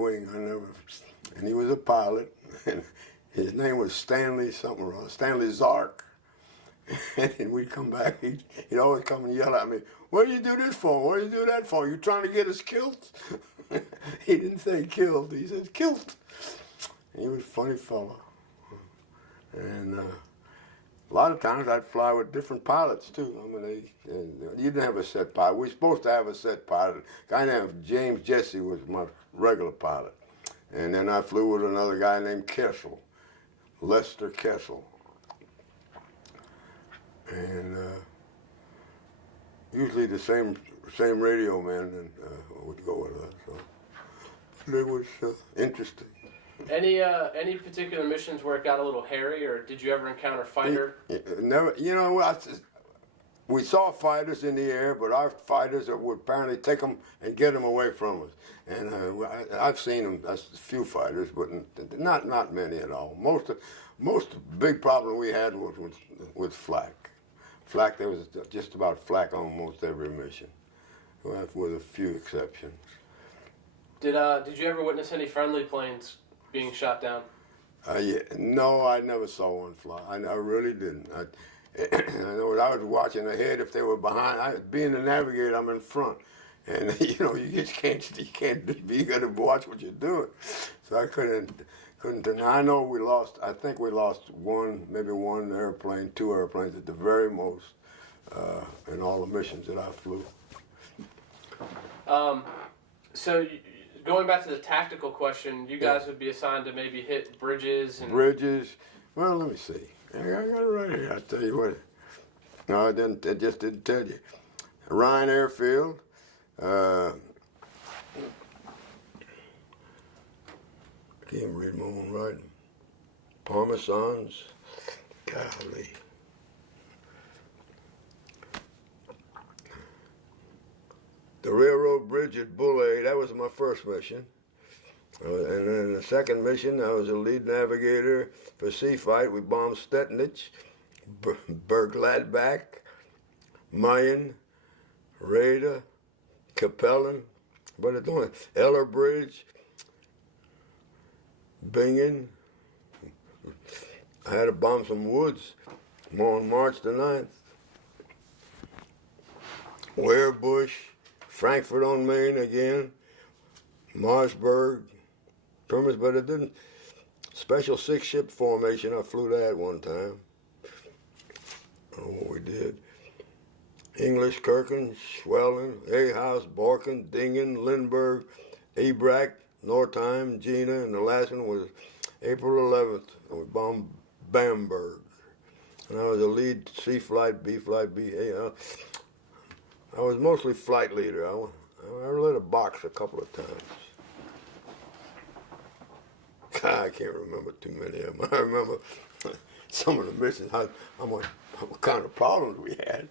wing. I never, and he was a pilot, and his name was Stanley something or other, Stanley Zark. And we'd come back, he'd always come and yell at me, "What do you do this for? What do you do that for? You trying to get us killed?" He didn't say killed, he said killed. And he was a funny fellow. And a lot of times I'd fly with different pilots too. I mean, you didn't have a set pilot. We were supposed to have a set pilot. A guy named James Jesse was my regular pilot. And then I flew with another guy named Kessel, Lester Kessel. And usually the same radio man would go with us. So it was interesting. Any particular missions where it got a little hairy, or did you ever encounter fighter? Never. You know, we saw fighters in the air, but our fighters would apparently take them and get them away from us. And I've seen them, a few fighters, but not many at all. Most big problem we had was with flak. Flak, there was just about flak on almost every mission, with a few exceptions. Did you ever witness any friendly planes being shot down? Yeah, no, I never saw one fly. I really didn't. I know I was watching ahead. If they were behind, being the navigator, I'm in front, and you know you just can't be. You got to watch what you're doing. So I couldn't. And I know we lost. I think we lost maybe one airplane, two airplanes at the very most, in all the missions that I flew. So. Going back to the tactical question, you guys would be assigned to maybe hit bridges and... Bridges. Well, let me see. I got it right here. I'll tell you what. No, it just didn't tell you. Ryan Airfield. I can't read my own writing. Parmesans. Golly. The railroad bridge at Bullay, that was my first mission. And then the second mission, I was a lead navigator for Sea Fight. We bombed Stetnitz, Bergladbach, Mayen, Rada, Capellen, Eller Bridge, Bingen. I had to bomb some woods on March the 9th. Werebush, Frankfurt on Main again, Marsburg, Terminus, but it didn't. Special 6-ship formation, I flew that one time. I don't know what we did. English, Kirken, Schwellen, Ahaus, Borken, Dingen, Lindbergh, Ebracht, Northeim, Jena, and the last one was April 11th. And we bombed Bamberg. And I was a lead C flight, B flight, B. I was mostly flight leader. I lit a box a couple of times. God, I can't remember too many of them. I remember some of the missions, what kind of problems we had.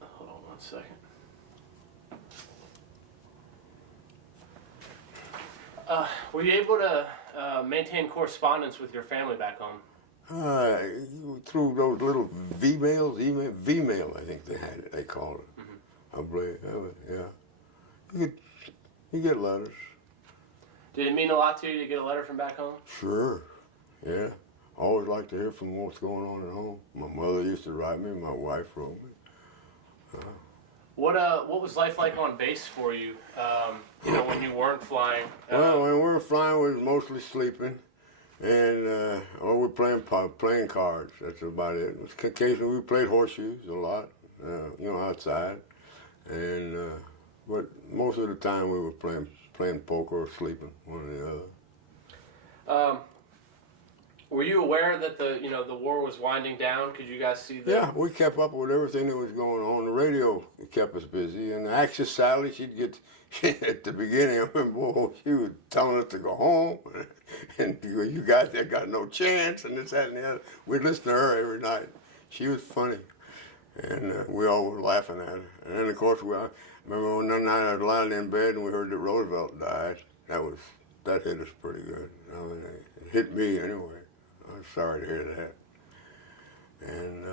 Hold on one second. Were you able to maintain correspondence with your family back home? Through those little V-mail, I think they called it. Mm-hmm. I believe, yeah. You get letters. Did it mean a lot to you to get a letter from back home? Sure, yeah. Always like to hear from what's going on at home. My mother used to write me, my wife wrote me. What was life like on base for you? When you weren't flying. Well, when we were flying, we were mostly sleeping, and we were playing cards. That's about it. Occasionally, we played horseshoes a lot, outside, and but most of the time we were playing poker or sleeping, one or the other. Were you aware that the war was winding down? Could you guys see that? Yeah, we kept up with everything that was going on. The radio kept us busy, and Axis Sally, she'd get at the beginning. I remember, she was telling us to go home, and you guys that got no chance, and this, that, and the other. We'd listen to her every night. She was funny, and we all were laughing at her. And then, of course, I remember one night I was lying in bed and we heard that Roosevelt died. That hit us pretty good. I mean, it hit me anyway. I'm sorry to hear that. And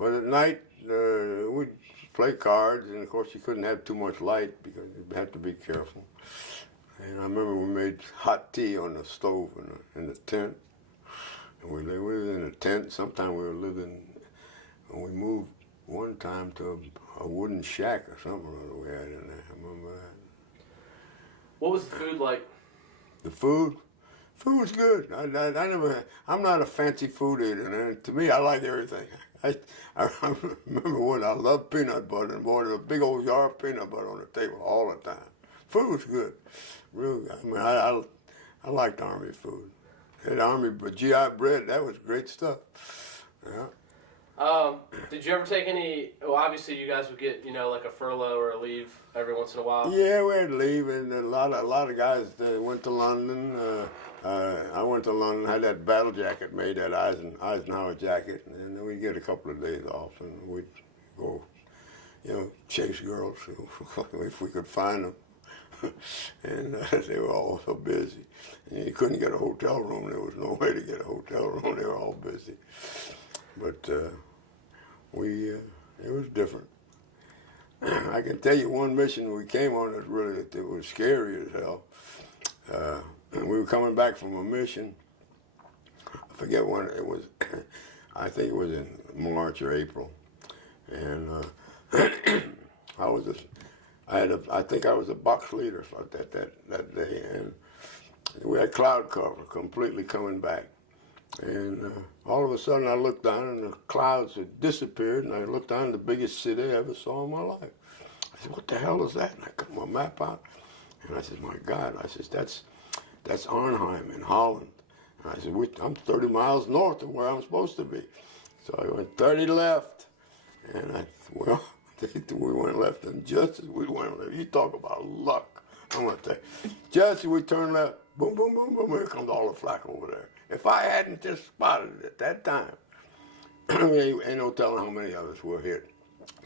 But at night, we'd play cards, and of course you couldn't have too much light because you had to be careful. And I remember we made hot tea on the stove in the tent. And we lived in a tent. Sometimes we were living, and we moved one time to a wooden shack or something we had in there. I remember that. What was the food like? The food? Food was good. I'm not a fancy food eater. And to me, I like everything. I remember when I loved peanut butter and bought a big old jar of peanut butter on the table all the time. Food was good. Real good. I mean, I liked Army food. That Army GI bread, that was great stuff. Yeah. Did you ever take any? Well, obviously you guys would get like a furlough or a leave every once in a while. Yeah, we had to leave, and a lot of guys went to London. I went to London, had that battle jacket made, that Eisenhower jacket, and then we'd get a couple of days off, and we'd go, chase girls if we could find them. And they were all so busy. And you couldn't get a hotel room. There was no way to get a hotel room. They were all busy. But it was different. I can tell you one mission we came on it was scary as hell. We were coming back from a mission. I forget when it was. I think it was in March or April. And I think I was a box leader that day, and we had cloud cover completely coming back. And all of a sudden I looked down and the clouds had disappeared, and I looked down, the biggest city I ever saw in my life. I said, what the hell is that? And I cut my map out, and I said, my God, I said, that's Arnhem in Holland. And I said, I'm 30 miles north of where I'm supposed to be. So I went 30 left, and we went left, and just as we went left, you talk about luck. I'm going to tell you, just as we turned left, boom, boom, boom, boom, here comes all the flak over there. If I hadn't just spotted it at that time, ain't no telling how many of us were hit.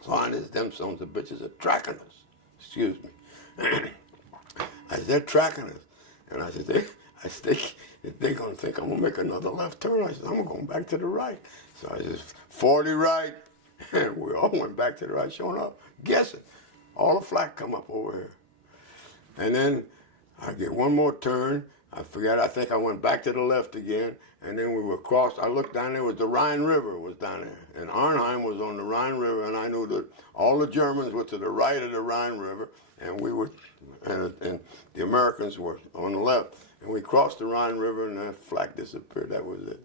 Fine as them sons of bitches are tracking us. Excuse me. I said, they're tracking us. And I said, they're going to think I'm going to make another left turn. I said, I'm going back to the right. So I said, 40 right. And we all went back to the right, showing up. Guess it. All the flak come up over here. And then I get one more turn. I forgot, I think I went back to the left again, and then we were crossed. I looked down there, was the Rhine River was down there. And Arnhem was on the Rhine River, and I knew that all the Germans were to the right of the Rhine River, and and the Americans were on the left. And we crossed the Rhine River, and that flak disappeared. That was it.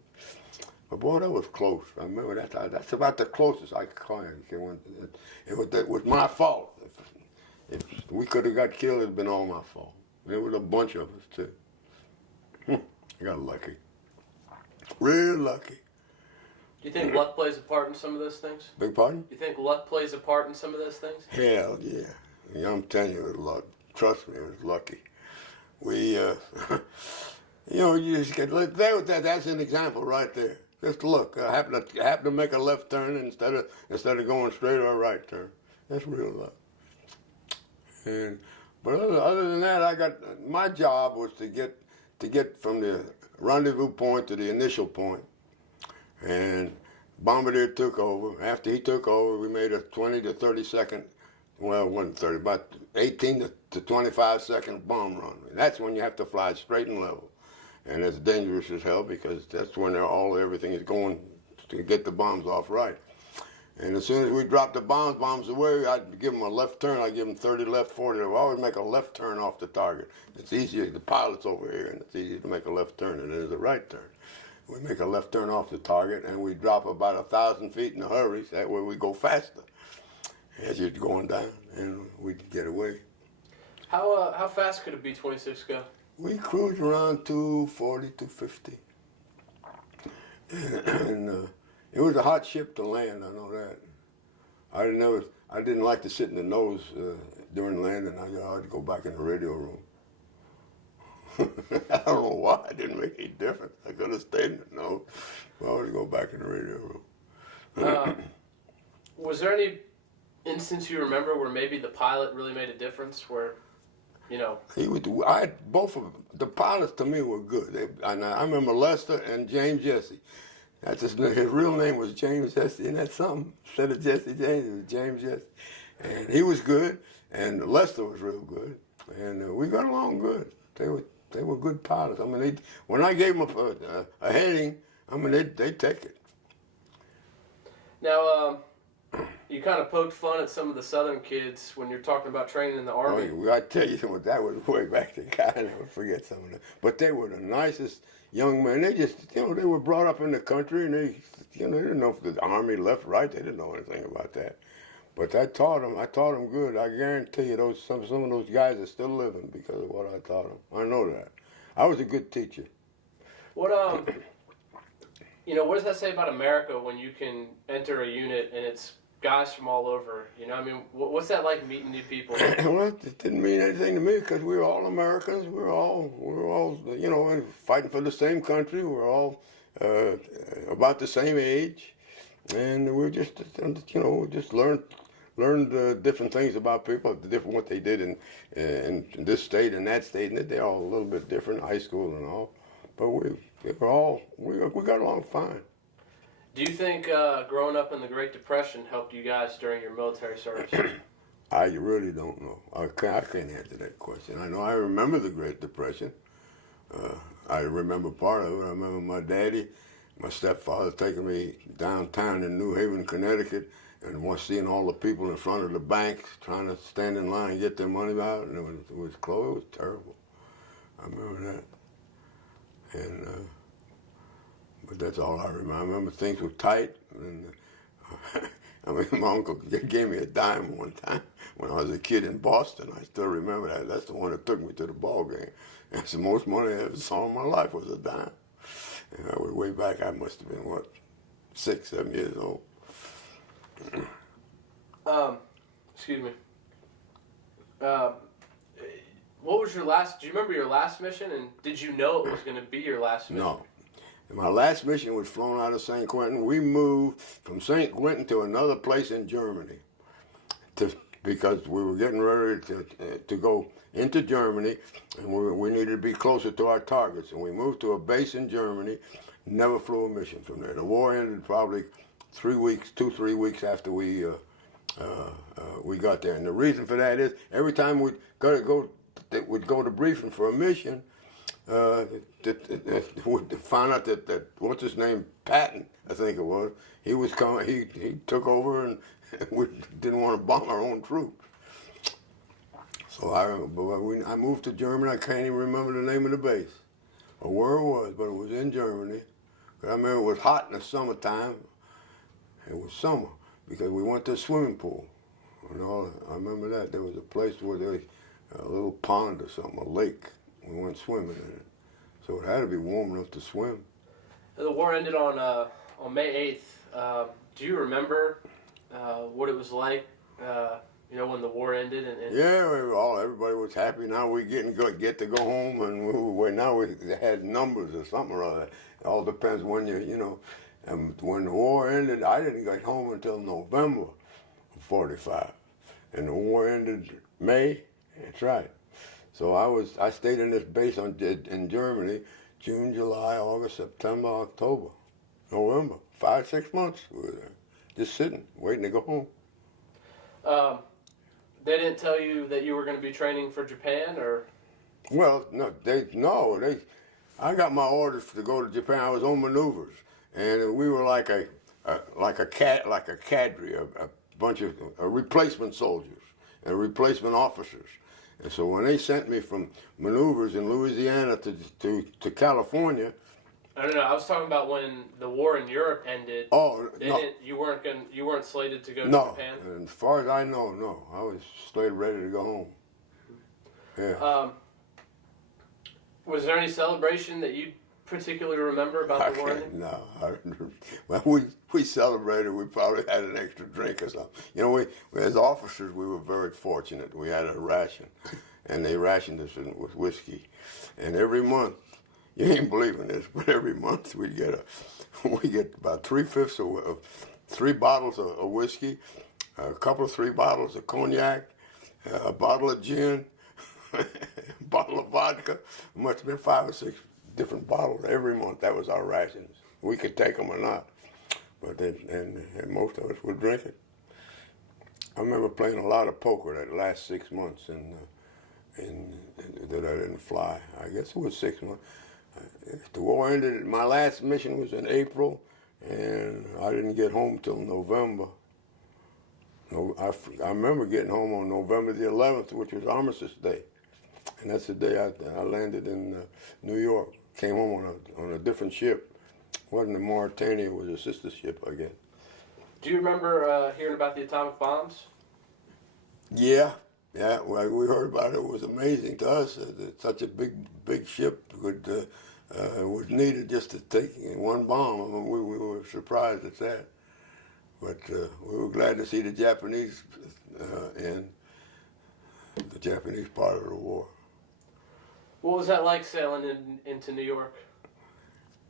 But boy, that was close. I remember that. That's about the closest I could climb. It was my fault. If we could have got killed, it'd been all my fault. There was a bunch of us, too. I got lucky. Real lucky. Do you think luck plays a part in some of those things? Beg pardon? Do you think luck plays a part in some of those things? Hell yeah. I'm telling you, it was luck. Trust me, it was lucky. We, you just get, that's an example right there. Just look, I happened to make a left turn instead of going straight or a right turn. That's real luck. But other than that, my job was to get from the rendezvous point to the initial point. And Bombardier took over. After he took over, we made a 20 to 30 second, well, it wasn't 30, about 18 to 25 second bomb run. That's when you have to fly straight and level. And it's dangerous as hell because that's when everything is going to get the bombs off right. And as soon as we dropped the bombs away, I'd give them a left turn. I'd give them 30 left, 40. I always make a left turn off the target. It's easier, the pilot's over here, and it's easier to make a left turn than it is a right turn. We make a left turn off the target, and we drop about 1,000 feet in a hurry, so that way we go faster as you're going down, and we'd get away. How fast could a B-26 go? We cruised around 240, 250. And it was a hot ship to land, I know that. I didn't like to sit in the nose during landing. I had to go back in the radio room. I don't know why. It didn't make any difference. I could have stayed in the nose. But I had to go back in the radio room. Was there any instance you remember where maybe the pilot really made a difference? Where, I had both of them. The pilots to me were good. I remember Lester and James Jesse. That's his real name was James Jesse. Isn't that something? Instead of Jesse James, it was James Jesse. And he was good, and Lester was real good, and we got along good. They were good pilots. I mean, when I gave them a heading, I mean, they take it. Now, you kind of poked fun at some of the Southern kids when you're talking about training in the Army. Oh, I tell you what, that was way back to God. I never forget some of them. But they were the nicest young men. They just, they were brought up in the country, and they didn't know if the Army left, right. They didn't know anything about that. But I taught them good. I guarantee you, some of those guys are still living because of what I taught them. I know that. I was a good teacher. What what does that say about America when you can enter a unit and it's guys from all over? I mean, what's that like meeting new people? Well, it didn't mean anything to me because we were all Americans. We were all fighting for the same country. We were all about the same age, and we just learned different things about people, different what they did in this state and that state, and they're all a little bit different, high school and all. But we got along fine. Do you think growing up in the Great Depression helped you guys during your military service? I really don't know. I can't answer that question. I remember the Great Depression. I remember part of it. I remember my daddy, my stepfather taking me downtown in New Haven, Connecticut, and seeing all the people in front of the banks trying to stand in line and get their money out, and it was closed. It was terrible. I remember that. And but that's all I remember. I remember things were tight, and I mean, my uncle gave me a dime one time when I was a kid in Boston. I still remember that. That's the one that took me to the ball game. That's the most money I ever saw in my life was a dime. And I was way back. I must have been 6, 7 years old. Excuse me. What was do you remember your last mission, and did you know it was going to be your last mission? No. My last mission was flown out of St. Quentin. We moved from St. Quentin to another place in Germany because we were getting ready to go into Germany, and we needed to be closer to our targets. And we moved to a base in Germany, never flew a mission from there. The war ended probably 3 weeks after we got there. And the reason for that is every time we'd go to briefing for a mission, found out that what's his name, Patton, I think it was, he was coming. He took over, and we didn't want to bomb our own troops. So I moved to Germany. I can't even remember the name of the base or where it was, but it was in Germany. I remember it was hot in the summertime. It was summer because we went to a swimming pool. I remember that there was a place where there was a little pond or something, a lake. We went swimming in it, so it had to be warm enough to swim. The war ended on May 8th. Do you remember what it was like? When the war ended and Yeah, everybody was happy. Now we get to go home, and now we had numbers or something or other. It all depends when And when the war ended, I didn't get home until November of '45, and the war ended May. That's right. So I stayed in this base in Germany, June, July, August, September, October, November. 5, 6 months we were there, just sitting, waiting to go home. They didn't tell you that you were going to be training for Japan, or? Well, I got my orders to go to Japan. I was on maneuvers, and we were like a cadre, a bunch of replacement soldiers and replacement officers. And so when they sent me from maneuvers in Louisiana to California. No. I was talking about when the war in Europe ended. Oh, no. You weren't slated to go to Japan? No. As far as I know, no. I was slated ready to go home. Yeah. Was there any celebration that you particularly remember about the war ending? No. Well, we celebrated. We probably had an extra drink or something. We as officers, we were very fortunate. We had a ration, and they rationed us with whiskey. And every month, you ain't believing this, but every month we get about 3/5 of 3 bottles of whiskey, a couple of 3 bottles of cognac, a bottle of gin, a bottle of vodka. It must have been 5 or 6 different bottles every month. That was our rations. we could take them or not. But and most of us would drink it. I remember playing a lot of poker that last 6 months, and that I didn't fly. I guess it was 6 months. The war ended. My last mission was in April, and I didn't get home till November. No, I remember getting home on November the 11th, which was Armistice Day, and that's the day I landed in New York. Came home on a different ship. It wasn't the Mauritania, it was a sister ship, I guess. Do you remember hearing about the atomic bombs? Yeah, well, we heard about it. It was amazing to us that such a big ship was needed just to take one bomb. I mean, we were surprised at that. But we were glad to see the Japanese in the Japanese part of the war. What was that like sailing into New York?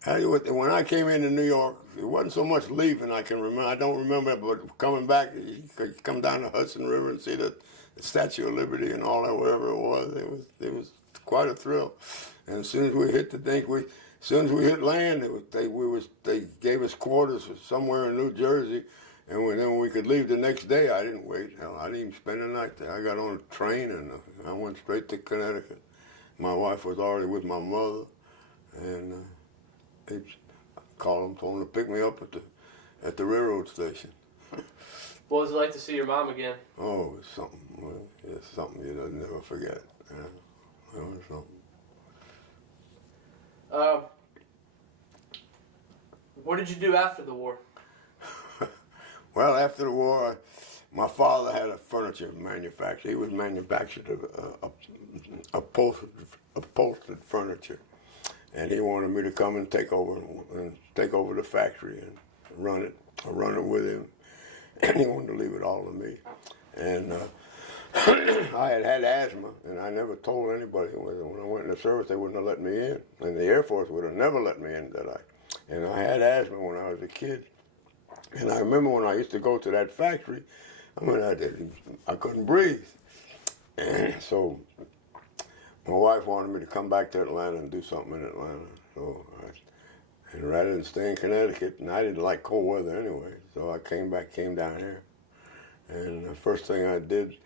When I came into New York, it wasn't so much leaving. I don't remember, but coming back, you could come down the Hudson River and see the Statue of Liberty and all that, whatever it was. It was quite a thrill. And as soon as we hit as soon as we hit land, they gave us quarters somewhere in New Jersey, and then we could leave the next day. I didn't wait. Hell, I didn't even spend the night there. I got on a train and I went straight to Connecticut. My wife was already with my mother, and they called them, told them to pick me up at the railroad station. What was it like to see your mom again? Oh, it's something. It's something you don't never forget. Yeah. It was something. What did you do after the war? Well, after the war, my father had a furniture manufacturer. He was manufactured upholstered furniture, and he wanted me to come and take over the factory and run it with him. And he wanted to leave it all to me. And I had asthma, and I never told anybody. When I went in the service, they wouldn't have let me in, and the Air Force would have never let me in. And I had asthma when I was a kid. And I remember when I used to go to that factory, I couldn't breathe. And so my wife wanted me to come back to Atlanta and do something in Atlanta. And rather than stay in Connecticut, and I didn't like cold weather anyway, so I came down here. And the first thing I did,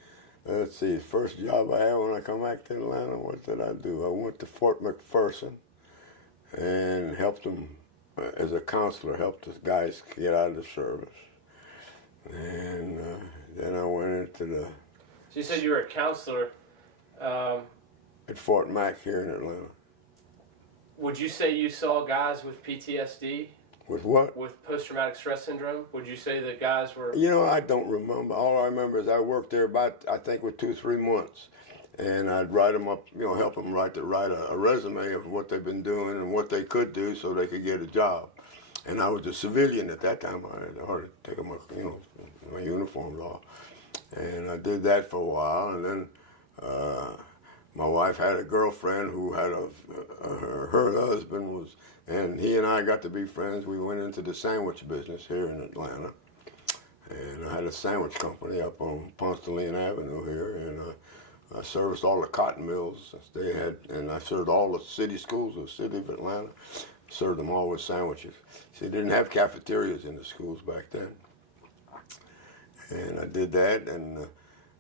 the first job I had when I come back to Atlanta, what did I do? I went to Fort McPherson and helped them, as a counselor, helped the guys get out of the service. And then I went into So you said you were a counselor. At Fort Mac here in Atlanta. Would you say you saw guys with PTSD? With what? With post-traumatic stress syndrome? Would you say that guys were... I don't remember. All I remember is I worked there I think with 2-3 months. And I'd write them up, help them write a resume of what they've been doing and what they could do so they could get a job. And I was a civilian at that time. I had already taken my uniforms off. And I did that for a while, and then my wife had a girlfriend who had her husband was, and he and I got to be friends. We went into the sandwich business here in Atlanta, and I had a sandwich company up on Ponce de Leon Avenue here, and I serviced all the cotton mills they had, and I served all the city schools of the city of Atlanta, served them all with sandwiches. See, they didn't have cafeterias in the schools back then. And I did that, and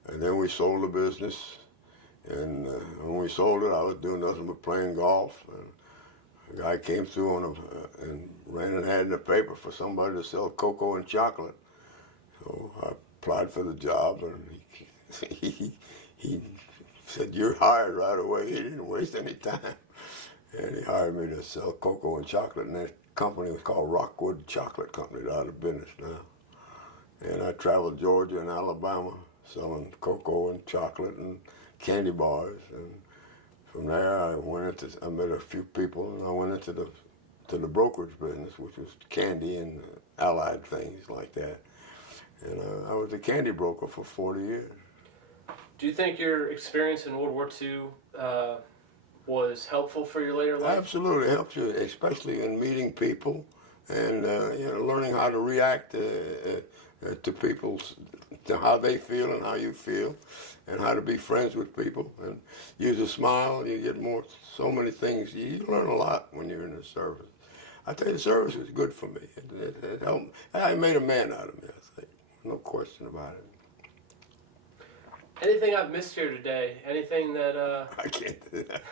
then we sold the business. And when we sold it, I was doing nothing but playing golf. And a guy came through and ran an ad in the paper for somebody to sell cocoa and chocolate. So I applied for the job, and he said, "You're hired right away." He didn't waste any time. And he hired me to sell cocoa and chocolate, and that company was called Rockwood Chocolate Company. They're out of business now. And I traveled Georgia and Alabama selling cocoa and chocolate and candy bars. And from there, I met a few people, and I went into the brokerage business, which was candy and allied things like that. And I was a candy broker for 40 years. Do you think your experience in World War II was helpful for your later life? Absolutely, it helps you, especially in meeting people and learning how to react to people, to how they feel and how you feel, and how to be friends with people and use a smile. You get so many things. You learn a lot when you're in the service. I tell you, the service was good for me. It helped. It made a man out of me, I think. No question about it. Anything I've missed here today? Anything that I can't do that.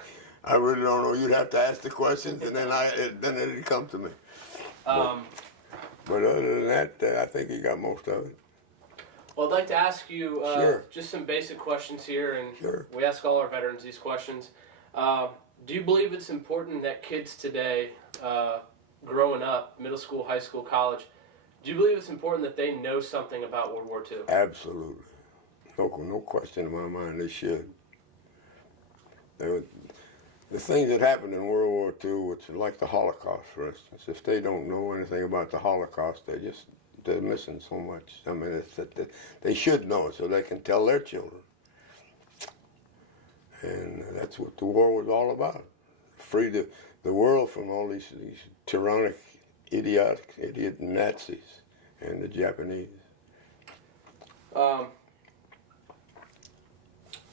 I really don't know. You'd have to ask the questions, and then it'd come to me. But other than that, I think you got most of it. Well, I'd like to ask you Sure. just some basic questions here, and Sure. we ask all our veterans these questions. Do you believe it's important that kids today, growing up, middle school, high school, college, do you believe it's important that they know something about World War II? Absolutely. No question in my mind, they should. The things that happened in World War II, which is like the Holocaust, for instance, if they don't know anything about the Holocaust, they're missing so much. I mean, they should know it so they can tell their children. And that's what the war was all about. Free the world from all these tyrannic, idiot Nazis and the Japanese.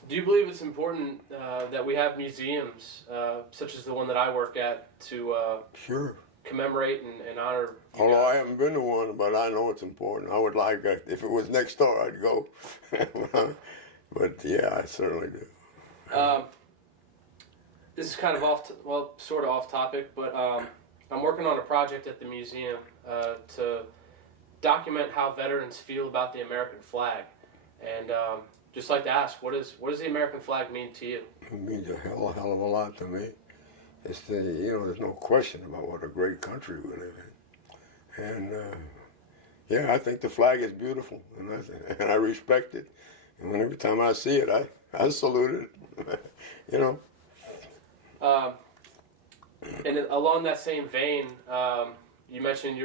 Do you believe it's important that we have museums, such as the one that I work at, to Sure. commemorate and honor? Although I haven't been to one, but I know it's important. I would like it. If it was next door, I'd go. But yeah, I certainly do. This is kind of sort of off topic, but I'm working on a project at the museum to document how veterans feel about the American flag, and just like to ask, what does the American flag mean to you? It means a hell of a lot to me. It's there's no question about what a great country we live in, and yeah, I think the flag is beautiful, and I respect it. And every time I see it, I salute it. And along that same vein, you mentioned